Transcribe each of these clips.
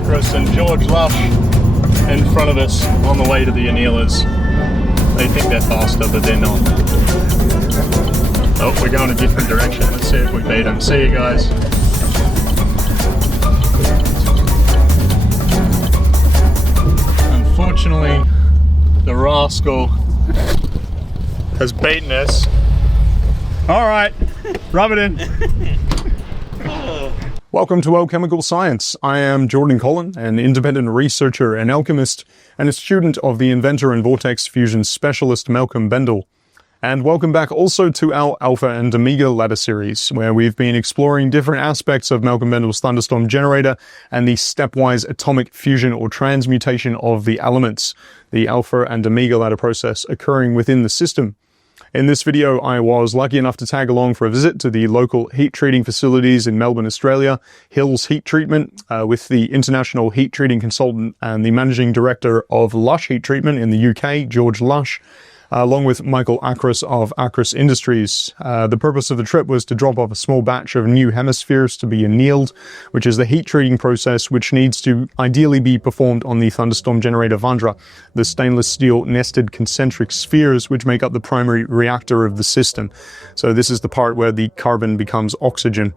Akras and George Lush in front of us on the way to the annealers. They think they're faster, but they're not. Oh, we're going a different direction. Let's see if we beat them. See you guys. Unfortunately, the rascal has beaten us. All right, rub it in. Welcome to Alchemical Science. I am Jordan Collin, an independent researcher and alchemist, and a student of the inventor and vortex fusion specialist Malcolm Bendall. And welcome back also to our Alpha and Omega ladder series, where we've been exploring different aspects of Malcolm Bendall's Thunderstorm generator and the stepwise atomic fusion or transmutation of the elements, the Alpha and Omega ladder process occurring within the system. In this video, I was lucky enough to tag along for a visit to the local heat treating facilities in Melbourne, Australia, Lush Heat Treatment, with the international heat treating consultant and the managing director of Lush Heat Treatment in the UK, George Lush, along with Michael Akras of Akras Industries. The purpose of the trip was to drop off a small batch of new hemispheres to be annealed, which is the heat treating process which needs to ideally be performed on the Thunderstorm generator Vajra, the stainless steel nested concentric spheres which make up the primary reactor of the system. So this is the part where the carbon becomes oxygen.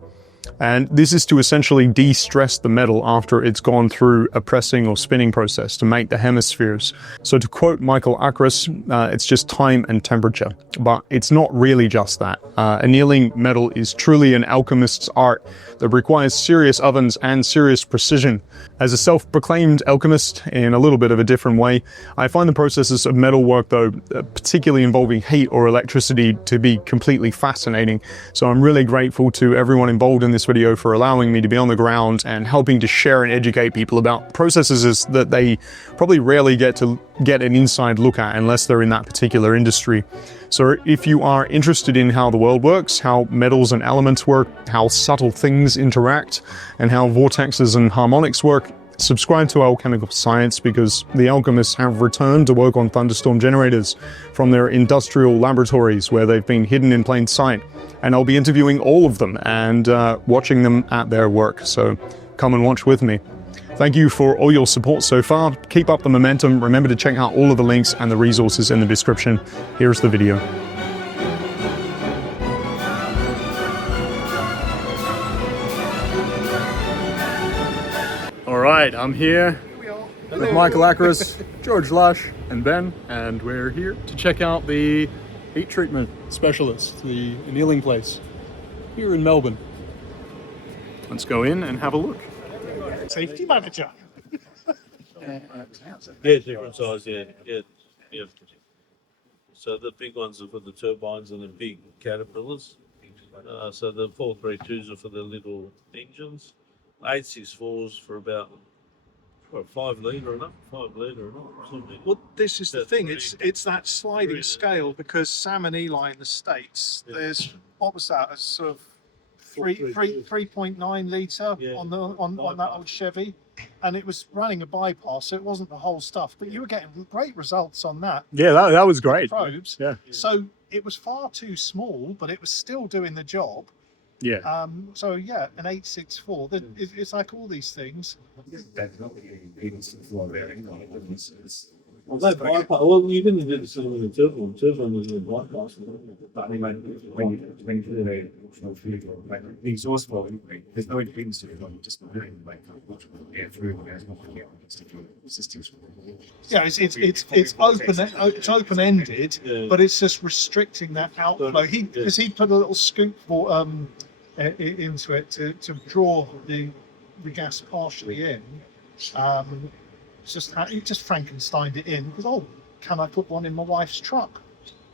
And this is to essentially de-stress the metal after it's gone through a pressing or spinning process to make the hemispheres. So to quote Michael Akras, it's just time and temperature. But it's not really just that. Annealing metal is truly an alchemist's art that requires serious ovens and serious precision. As a self-proclaimed alchemist, in a little bit of a different way, I find the processes of metal work, though, particularly involving heat or electricity, to be completely fascinating. So I'm really grateful to everyone involved in this video for allowing me to be on the ground and helping to share and educate people about processes that they probably rarely get to get an inside look at unless they're in that particular industry. So if you are interested in how the world works, how metals and elements work, how subtle things interact, and how vortexes and harmonics work, subscribe to Alchemical Science, because the alchemists have returned to work on Thunderstorm generators from their industrial laboratories where they've been hidden in plain sight. And I'll be interviewing all of them and watching them at their work. So come and watch with me. Thank you for all your support so far. Keep up the momentum. Remember to check out all of the links and the resources in the description. Here's the video. All right, I'm here with Michael Akras, George Lush, and Ben, and we're here to check out the heat treatment specialist, the annealing place here in Melbourne. Let's go in and have a look. Safety manager. Yeah, different size, yeah. So the big ones are for the turbines and the big caterpillars. So the 432s are for the little engines. 864s for about 5 litre enough, 5 litre enough. Something. Well, this is the thing. It's that sliding scale, because Sam and Eli in the States, there's what was that? A sort of 3.9 litre on that old Chevy, and it was running a bypass, so it wasn't the whole stuff. But you were getting great results on that. Yeah, that was great. Probes. Yeah. So it was far too small, but it was still doing the job. Yeah. So yeah, an 864. It's like all these things. Well, that bypass, well, you didn't do the same with the turbine. Turbine was a bypass. But I mean, when you do the exhaust flow, there's no impedance to it. Just like air through. Yeah, it's open-ended, but it's just restricting that outflow. He put a little scoop for into it to draw the gas partially in. He just Frankensteined it in because, can I put one in my wife's truck?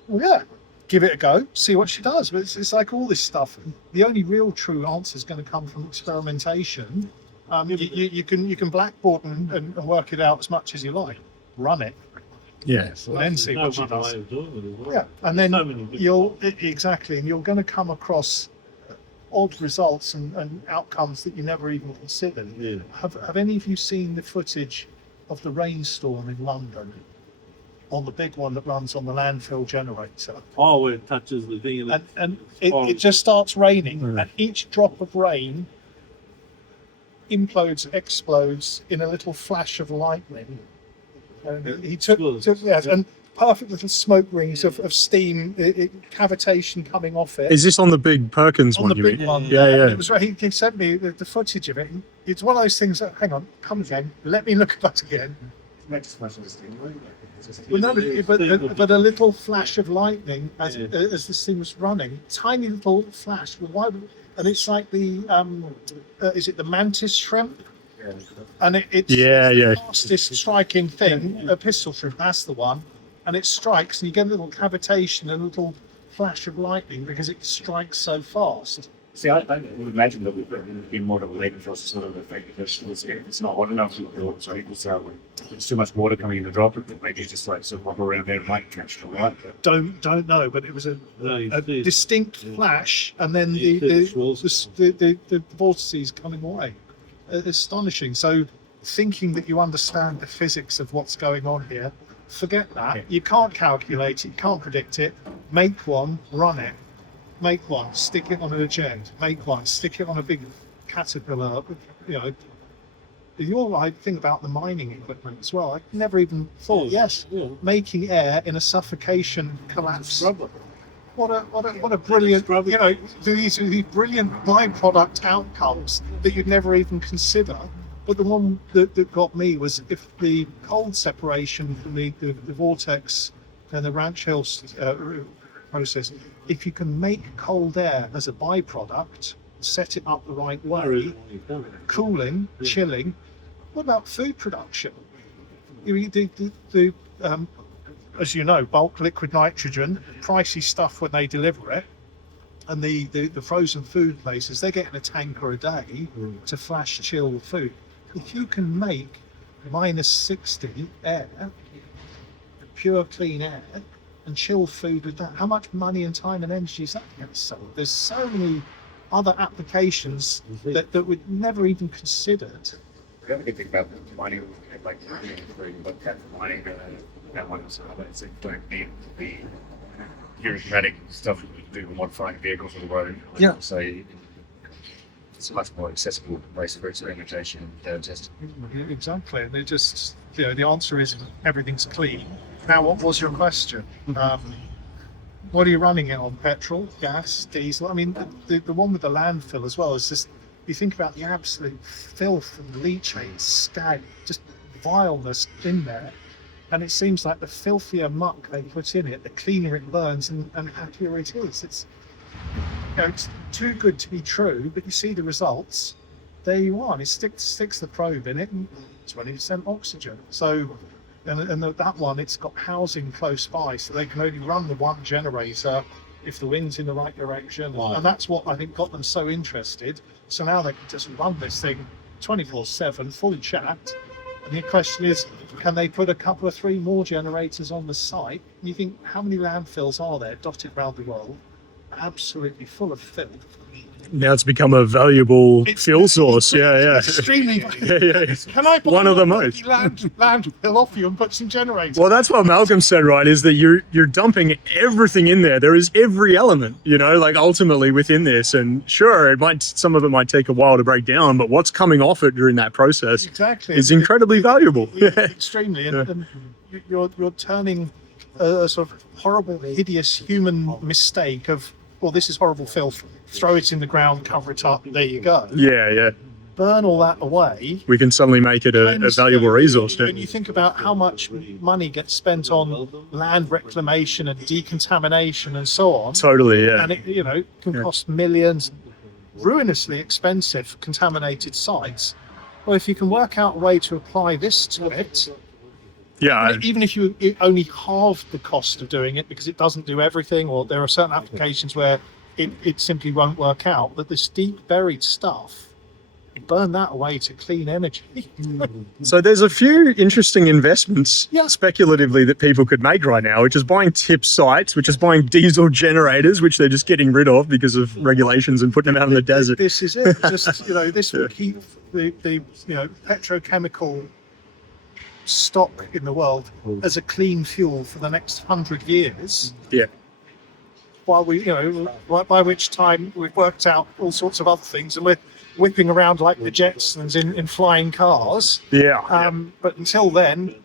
Well, yeah, give it a go, see what she does. But it's like all this stuff. The only real true answer is going to come from experimentation. You can blackboard and work it out as much as you like. Run it. Yeah. And then see what she does. Yeah, and then you're going to come across odd results and outcomes that you never even considered. Yeah. Have any of you seen the footage of the rainstorm in London on the big one that runs on the landfill generator? Oh, where it touches the thing and it just starts raining, and each drop of rain implodes, explodes in a little flash of lightning. And he took yes, and perfect little smoke rings of steam, cavitation coming off it. Is this on the big Perkins On one? the You big mean? one, Yeah, yeah. It was he sent me the footage of it. And it's one of those things that, hang on, come again, let me look at that again. Well, no, but a little flash of lightning as this thing was running, tiny little flash. And it's like the is it the mantis shrimp? And it's the fastest striking thing, a pistol shrimp, that's the one. And it strikes, and you get a little cavitation, a little flash of lightning because it strikes so fast. See, I would imagine that we've been more of a latent for sort of effect because it's not hot enough. So there's too much water coming in the drop. Maybe it's just like sort of walk around there and might catch the light. Don't know, but it was a distinct flash, and then the vortices coming away. Astonishing. So thinking that you understand the physics of what's going on here, forget that. You can't calculate it, you can't predict it. Make one, run it. Make one, stick it on an agenda. Make one, stick it on a big caterpillar. You're right. Think about the mining equipment as well. I never even thought. Making air in a suffocation collapse. What a brilliant, these are the brilliant byproduct outcomes that you'd never even consider. But the one that got me was if the cold separation from the vortex and the Ranch Hill process, if you can make cold air as a byproduct, set it up the right way, cooling, chilling, what about food production? As you know, bulk liquid nitrogen, pricey stuff when they deliver it, and the frozen food places, they're getting a tanker a day to flash chill food. If you can make -60 air, pure clean air, and chill food with that, how much money and time and energy is that going to save? There's so many other applications that we'd never even considered. The other good thing about mining, like look at mining, that one is don't need the bureaucratic stuff we do modifying vehicles on the road. Yeah. So it's a much more accessible place for experimentation and testing. Exactly, and they just, the answer is everything's clean. Now, what was your question? What are you running it on? Petrol, gas, diesel? I mean, the one with the landfill as well is just, you think about the absolute filth and leachate, scag, just vileness in there. And it seems like the filthier muck they put in it, the cleaner it burns and happier it is. It's too good to be true, but you see the results. There you are. And it sticks the probe in it and 20% oxygen. So, and that one, it's got housing close by, so they can only run the one generator if the wind's in the right direction. Right. And that's what I think got them so interested. So now they can just run this thing 24/7, fully chapped. And the question is, can they put a couple of 3 more generators on the site? And you think, how many landfills are there dotted around the world, absolutely full of filth? Now it's become a valuable fuel source. Yeah. Extremely. Yeah. Can I buy one of the most landfill off you and put some generators? Well, that's what Malcolm said, right? Is that you're dumping everything in there. There is every element, like ultimately within this. And sure, some of it might take a while to break down, but what's coming off it during that process is incredibly valuable. Extremely, and you're turning a sort of horrible, hideous human mistake of, well, this is horrible filth. Throw it in the ground, cover it up, and there you go. Yeah. Burn all that away. We can suddenly make it a valuable resource. When you think about how much money gets spent on land reclamation and decontamination and so on. Totally, yeah. And it, can cost millions, ruinously expensive, contaminated sites. Well, if you can work out a way to apply this to it, even if you only halve the cost of doing it because it doesn't do everything, or there are certain applications where it simply won't work out, but this deep buried stuff, burn that away to clean energy. So there's a few interesting investments speculatively that people could make right now, which is buying tip sites, which is buying diesel generators, which they're just getting rid of because of regulations and putting them out in the desert. This is it. Just, this will keep the petrochemical stock in the world as a clean fuel for the next 100 years. Yeah. While we, by which time we've worked out all sorts of other things, and we're whipping around like the Jetsons in flying cars. Yeah. But until then,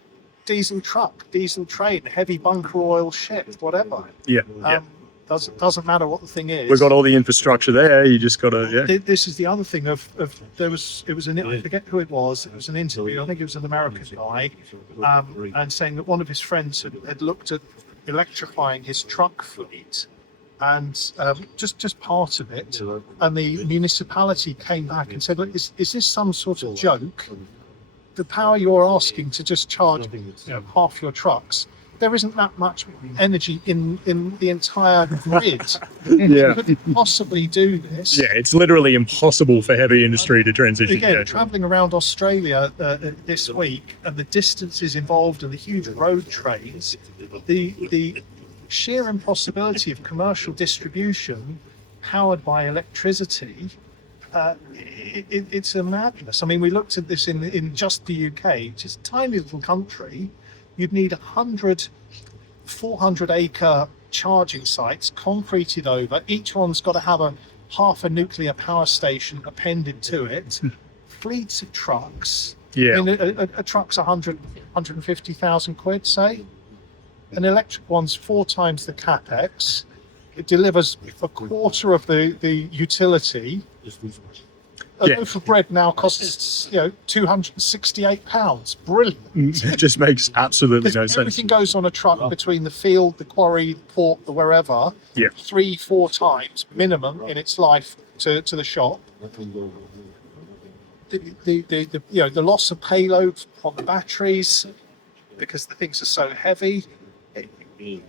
diesel truck, diesel train, heavy bunker oil ship, whatever. Yeah. Doesn't matter what the thing is. We've got all the infrastructure there. You just got to, This is the other thing I forget who it was. It was an interview. I think it was an American guy, and saying that one of his friends had looked at electrifying his truck fleet, and just part of it. And the municipality came back and said, "Look, is this some sort of joke? The power you're asking to just charge half your trucks." There isn't that much energy in the entire grid. You couldn't possibly do this. Yeah, it's literally impossible for heavy industry to transition. Again, travelling around Australia this week, and the distances involved and the huge road trains, the sheer impossibility of commercial distribution powered by electricity, it's a madness. I mean, we looked at this in just the UK, which is a tiny little country. You'd need 400 acre charging sites concreted over. Each one's got to have half a nuclear power station appended to it. Fleets of trucks. Yeah. I mean, a truck's 150,000 quid, say. An electric one's 4 times the capex. It delivers a quarter of the utility. A loaf of bread now costs, £268. Brilliant. It just makes absolutely no sense. Everything goes on a truck between the field, the quarry, the port, the wherever. 3-4 times minimum in its life to the shop. The loss of payload from the batteries because the things are so heavy.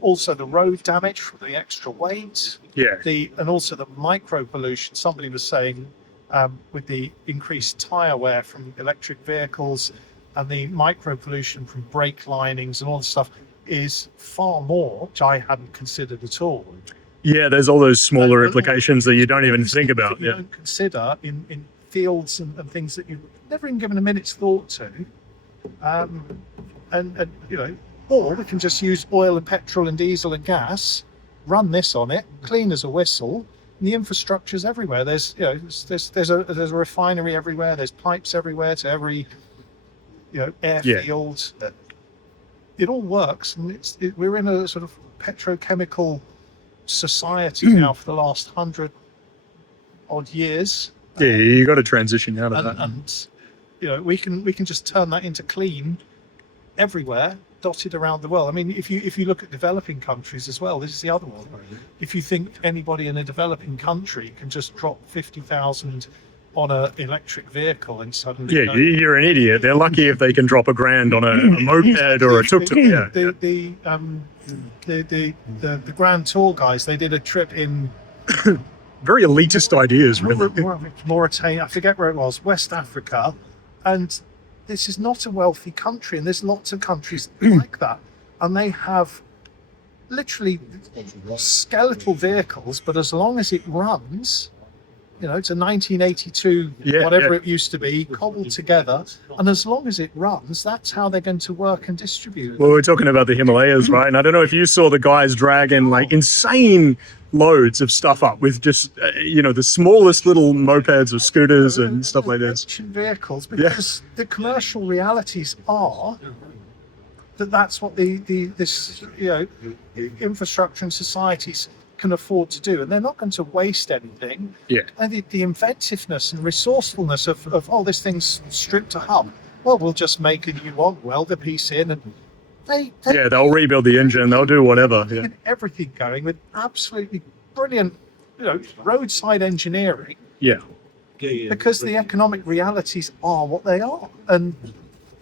Also the road damage from the extra weight. And also the micro pollution. Somebody was saying, with the increased tyre wear from electric vehicles and the micro pollution from brake linings and all this stuff is far more, which I hadn't considered at all. Yeah, there's all those smaller implications that you don't even think about. You don't consider in fields and things that you've never even given a minute's thought to. Or we can just use oil and petrol and diesel and gas, run this on it, clean as a whistle. The infrastructure's everywhere. There's a refinery everywhere. There's pipes everywhere to every airfield. It all works, and we're in a sort of petrochemical society now for the last 100 odd years. Yeah, you got to transition out of that. And we can just turn that into clean everywhere, dotted around the world. I mean, if you look at developing countries as well, this is the other one. If you think anybody in a developing country can just drop 50,000 on an electric vehicle and suddenly you're an idiot. They're lucky if they can drop $1,000 on a moped or a tuk-tuk. The Grand Tour guys, they did a trip in very elitist ideas, really. Mauritania, I forget where it was, West Africa, and this is not a wealthy country, and there's lots of countries like that, and they have literally skeletal vehicles, but as long as it runs, it's a 1982 it used to be, cobbled together, and as long as it runs, that's how they're going to work and distribute. Well, we're talking about the Himalayas, right? And I don't know if you saw the guys dragging like insane loads of stuff up with just the smallest little mopeds or scooters and stuff like this. Vehicles, because the commercial realities are that's what this infrastructure and societies can afford to do, and they're not going to waste anything. And the inventiveness and resourcefulness of this thing's stripped to hub. Well, we'll just make a new one, weld a piece in, and they'll rebuild the engine, they'll do whatever. Get everything going with absolutely brilliant, roadside engineering. Because the economic realities are what they are, and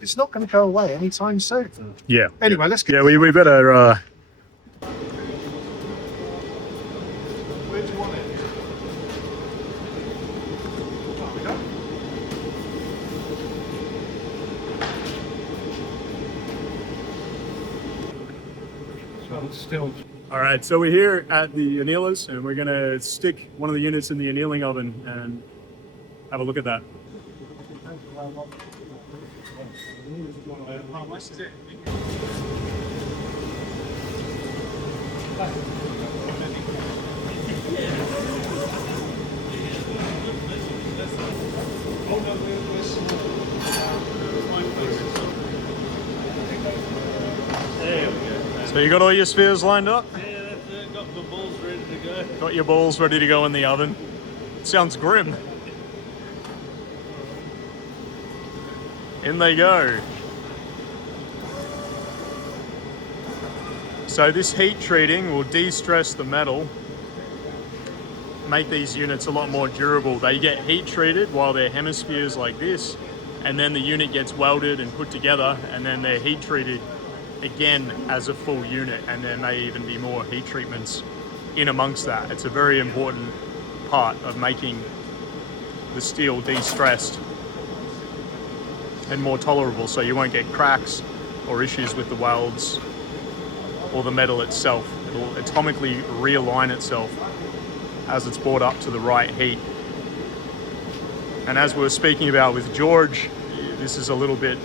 it's not going to go away anytime soon. Anyway, let's get. We better. Where do you want it? All right, so we're here at the annealers, and we're going to stick one of the units in the annealing oven and have a look at that. How much is it? There we go. So you got all your spheres lined up? Yeah, that's it. Got my balls ready to go. Got your balls ready to go in the oven? Sounds grim. In they go. So this heat treating will de-stress the metal, make these units a lot more durable. They get heat treated while they're hemispheres like this, and then the unit gets welded and put together, and then they're heat treated again as a full unit, and there may even be more heat treatments in amongst that. It's a very important part of making the steel de-stressed and more tolerable, so you won't get cracks or issues with the welds or the metal itself. It'll atomically realign itself as it's brought up to the right heat. And as we were speaking about with George, this is a little bit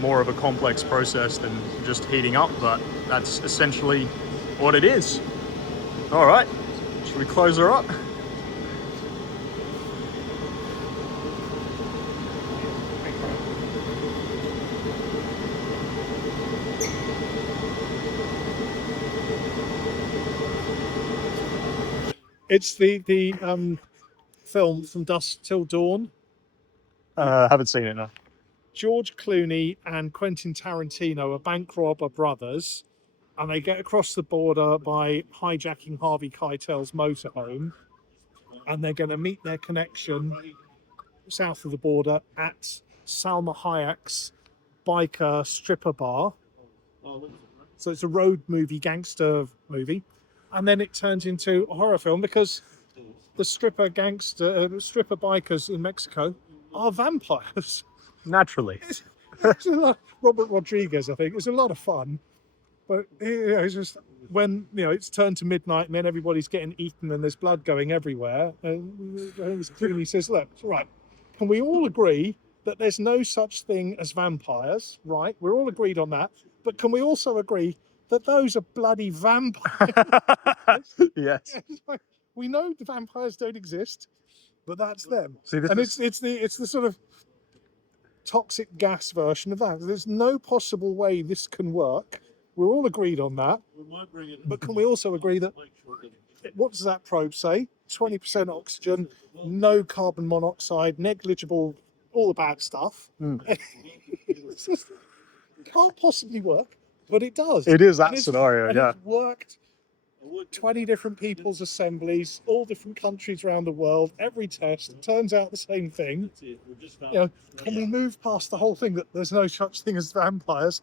more of a complex process than just heating up, but that's essentially what it is. All right, should we close her up? It's the film From Dusk Till Dawn. Haven't seen it, no. George Clooney and Quentin Tarantino are bank robber brothers, and they get across the border by hijacking Harvey Keitel's motorhome, and they're going to meet their connection south of the border at Salma Hayek's biker stripper bar. So it's a road movie, gangster movie, and then it turns into a horror film because the stripper bikers in Mexico are vampires. Naturally. It's a lot, Robert Rodriguez, I think. It's a lot of fun, but it's just when it's turned to midnight and then everybody's getting eaten and there's blood going everywhere. And Clooney says, "Look, right, can we all agree that there's no such thing as vampires? Right, we're all agreed on that. But can we also agree that those are bloody vampires?" Yes. We know the vampires don't exist, but that's them. See, this and is- it's the sort of toxic gas version of that. There's no possible way this can work. We're all agreed on that. But can we also agree that, what does that probe say? 20% oxygen, no carbon monoxide, negligible, all the bad stuff. It's just, can't possibly work, but it does. It is that And scenario, yeah. It's worked. 20 different people's assemblies, all different countries around the world, every test, it turns out the same thing. Can we move past the whole thing that there's no such thing as vampires?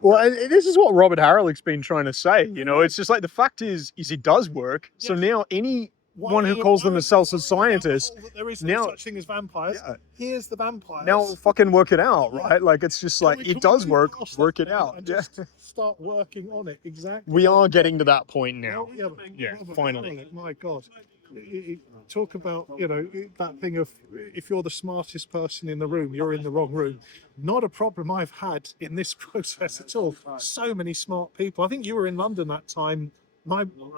Well, and this is what Robert Harrelick's been trying to say. It's just like the fact is it does work. So Yes. now anyone who calls themselves a scientist, there is now- no such thing as vampires. Yeah. Here's the vampires. now fucking work it out, Yeah. right? Like it's just like Can it we does move work. past Work that it out. and Yeah. just start working on it. Exactly. We are getting to that point now. Yeah, Yeah, Robert finally. Harrelick, my God. Talk about, that thing of if you're the smartest person in the room, you're in the wrong room. Not a problem I've had in this process at all. So many smart people. I think you were in London that time,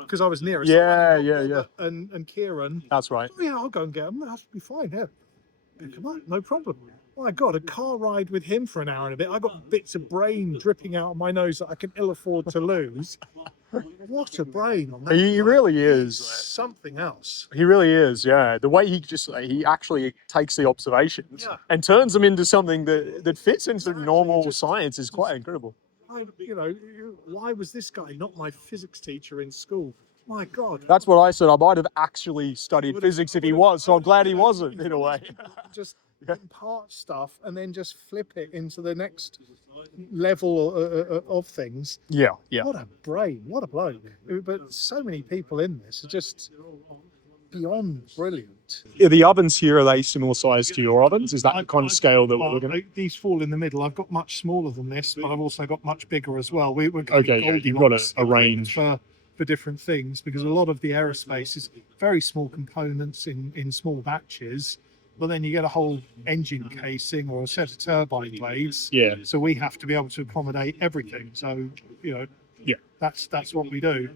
because I was near. Yeah. And Kieran. That's right. Oh, yeah, I'll go and get them. That should be fine. Yeah. Come on, no problem. My God, a car ride with him for an hour and a bit. I got bits of brain dripping out of my nose that I can ill afford to lose. What a brain on that. He really is. Something else. He really is, yeah. The way he actually takes the observations Yeah. and turns them into something that fits into normal science is quite incredible. Why was this guy not my physics teacher in school? My God. That's what I said. I might have actually studied physics if he was, so I'm glad he wasn't, in a way. Just impart stuff and then just flip it into the next level of things. Yeah. What a brain, what a bloke. But so many people in this are just beyond brilliant. The ovens here, are they similar size to your ovens? Is that the kind of scale that we're looking at? These fall in the middle. I've got much smaller than this, but I've also got much bigger as well. We're going Okay, yeah, you've got a range. for different things, because a lot of the aerospace is very small components in small batches, but then you get a whole engine casing or a set of turbine blades. Yeah. So we have to be able to accommodate everything. So, that's what we do.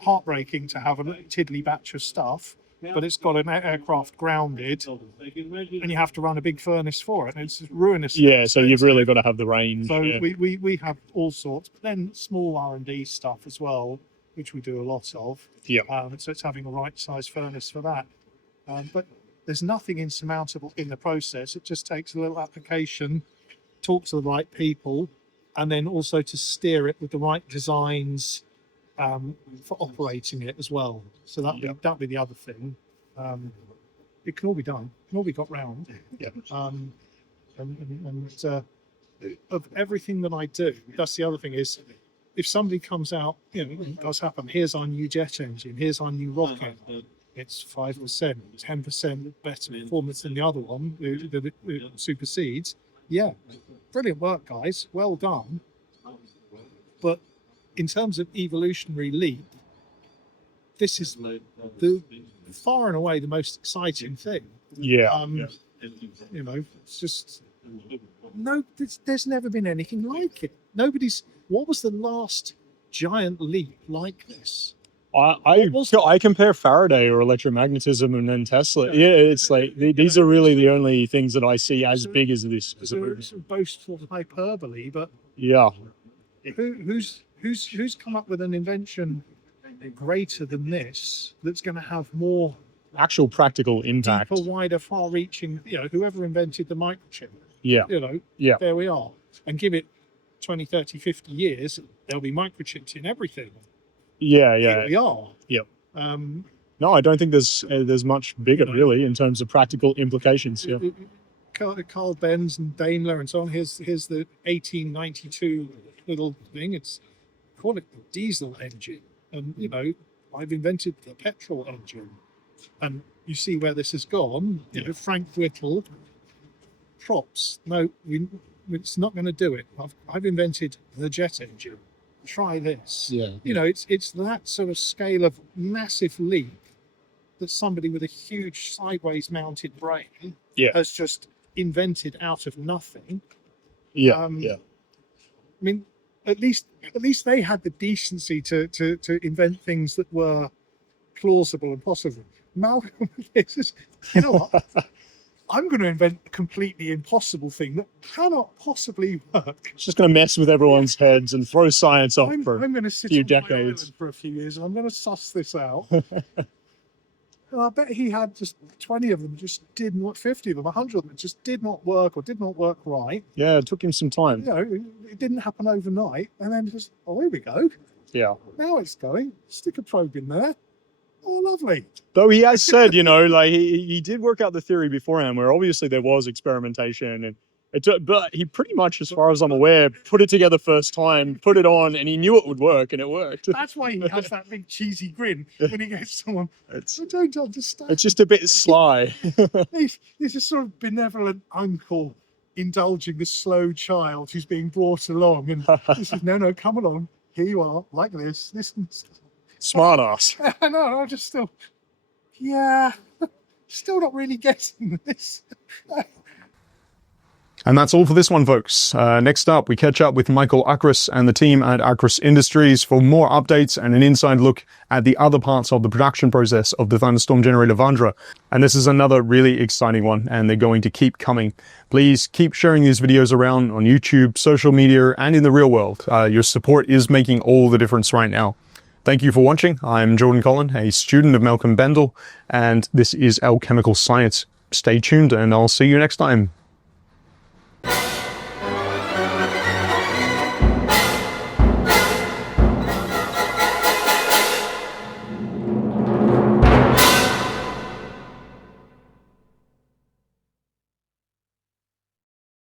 Heartbreaking to have a tiddly batch of stuff, but it's got an aircraft grounded, and you have to run a big furnace for it, and it's ruinous. Yeah, so you've really got to have the range. So yeah. we have all sorts, but then small R&D stuff as well, which we do a lot of. Yeah. So it's having a right size furnace for that. But there's nothing insurmountable in the process. It just takes a little application, talk to the right people, and then also to steer it with the right designs for operating it as well. So that'll be the other thing. It can all be done. It can all be got round. Yeah. And of everything that I do, that's the other thing is, if somebody comes out, it does happen. Here's our new jet engine. Here's our new rocket. It's 5%, 10% better performance than the other one that it supersedes. Yeah, brilliant work, guys. Well done. But in terms of evolutionary leap, this is the far and away the most exciting thing. Yeah. It's just there's never been anything like it. What was the last giant leap like this? I compare Faraday or electromagnetism and then Tesla. Yeah, it's like these are really the only things that I see as big as this. It's boastful hyperbole, but yeah, who's come up with an invention greater than this that's going to have more actual practical impact, deeper, wider, far-reaching? Whoever invented the microchip. Yeah. Yeah. There we are, and give it 20, 30, 50 years, there'll be microchips in everything. Yeah. Here we are. Yep. No, I don't think there's much bigger really in terms of practical implications. Yeah. Carl Benz and Daimler and so on. Here's the 1892 little thing. It's call it the diesel engine, and I've invented the petrol engine, and you see where this has gone. Frank Whittle. Props. No, it's not going to do it. I've invented the jet engine. Try this. Yeah. It's that sort of scale of massive leap that somebody with a huge sideways mounted brain has just invented out of nothing. Yeah. I mean, at least they had the decency to invent things that were plausible and possible. Malcolm, you know what? I'm going to invent a completely impossible thing that cannot possibly work. It's just going to mess with everyone's heads and throw science off for I'm going to sit few on my decades. island for a few years and I'm going to suss this out. And I bet he had just 20 of them just didn't work, 50 of them, 100 of them just did not work or did not work right. Yeah, it took him some time. It didn't happen overnight. And then just, here we go. Yeah. Now it's going. Stick a probe in there. Oh, lovely. Though he has said, like he did work out the theory beforehand where obviously there was experimentation and but he pretty much, as far as I'm aware, put it together first time, put it on, and he knew it would work, and it worked. That's why he has that big cheesy grin when he gets someone. I don't understand. It's just a bit sly. He's a sort of benevolent uncle indulging the slow child who's being brought along, and this is no, come along. Here you are, like this. Listen. Smart ass. No, I'm just still not really getting this. And that's all for this one, folks. Next up, we catch up with Michael Akras and the team at Akras Industries for more updates and an inside look at the other parts of the production process of the Thunderstorm generator Vajra. And this is another really exciting one, and they're going to keep coming. Please keep sharing these videos around on YouTube, social media, and in the real world. Your support is making all the difference right now. Thank you for watching. I'm Jordan Collin, a student of Malcolm Bendall, and this is Alchemical Science. Stay tuned, and I'll see you next time.